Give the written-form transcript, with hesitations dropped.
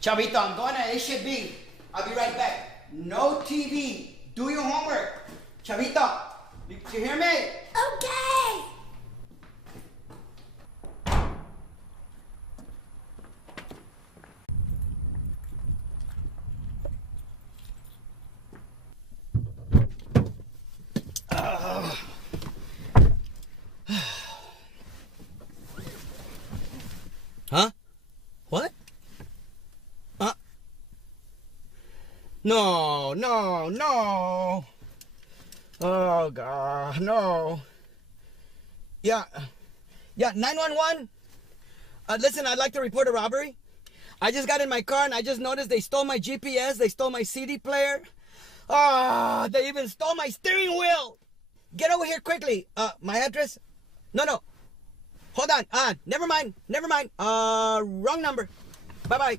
Chavito, I'm going to HB. I'll be right back. No TV. Do your homework. Chavito, you hear me? Okay. Huh? What? No, no, no. Oh, God, no. Yeah, 911. Listen, I'd like to report a robbery. I just got in my car and I just noticed they stole my GPS. They stole my CD player. They even stole my steering wheel. Get over here quickly. My address? No. Hold on. Never mind. Wrong number. Bye-bye.